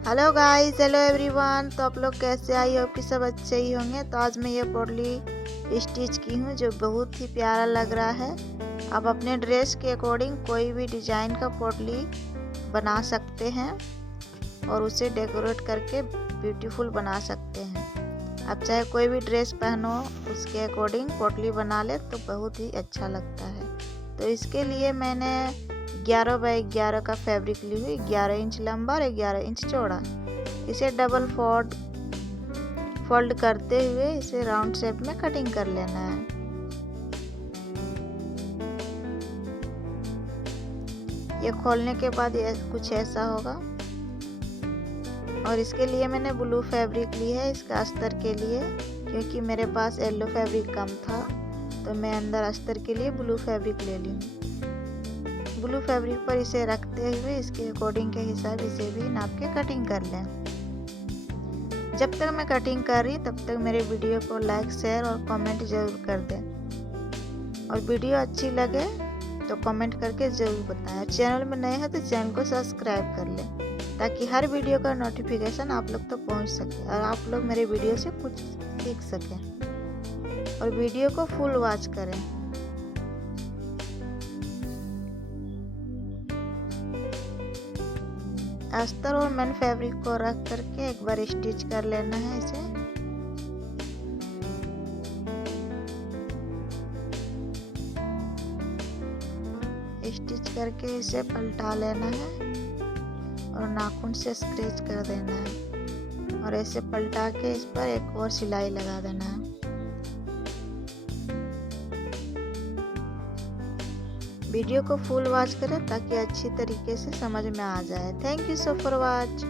Hello guys, hello everyone. तो आप लोग कैसे? आई होप कि सब अच्छे ही होंगे। तो आज मैं ये पोटली स्टिच की हूँ जो बहुत ही प्यारा लग रहा है। आप अपने ड्रेस के अकॉर्डिंग कोई भी डिजाइन का पोटली बना सकते हैं और उसे डेकोरेट करके ब्यूटीफुल बना सकते हैं। आप चाहे कोई भी ड्रेस पहनो उसके अकॉर्डिंग पोटली बना ले तो बहुत ही अच्छा लगता है। तो इसके लिए मैंने 11 बाई 11 का फैब्रिक ली हुई, 11 इंच लंबा और 11 इंच चौड़ा। इसे डबल फोल्ड करते हुए इसे राउंड शेप में कटिंग कर लेना है। ये खोलने के बाद ये कुछ ऐसा होगा। और इसके लिए मैंने ब्लू फैब्रिक ली है इसका अस्तर के लिए, क्योंकि मेरे पास येलो फैब्रिक कम था तो मैं अंदर अस्तर के लिए ब्लू फैब्रिक ले ली हूँ। ब्लू फैब्रिक पर इसे रखते हुए इसके अकॉर्डिंग के हिसाब इसे भी नाप के कटिंग कर लें। जब तक मैं कटिंग कर रही तब तक मेरे वीडियो को लाइक, शेयर और कमेंट ज़रूर कर दें। और वीडियो अच्छी लगे तो कमेंट करके ज़रूर बताएं। चैनल में नए हैं तो चैनल को सब्सक्राइब कर लें ताकि हर वीडियो का नोटिफिकेशन आप लोग तक पहुंच सके और आप लोग मेरे वीडियो से कुछ सीख सकें। और वीडियो को फुल वॉच करें। अस्तर और मेन फैब्रिक को रख करके एक बार स्टिच कर लेना है इसे। स्टिच करके इसे पलटा लेना है और नाखून से स्क्रैच कर देना है और ऐसे पलटा के इस पर एक और सिलाई लगा देना है। वीडियो को फुल वॉच करें ताकि अच्छी तरीके से समझ में आ जाए। Thank you so for watch.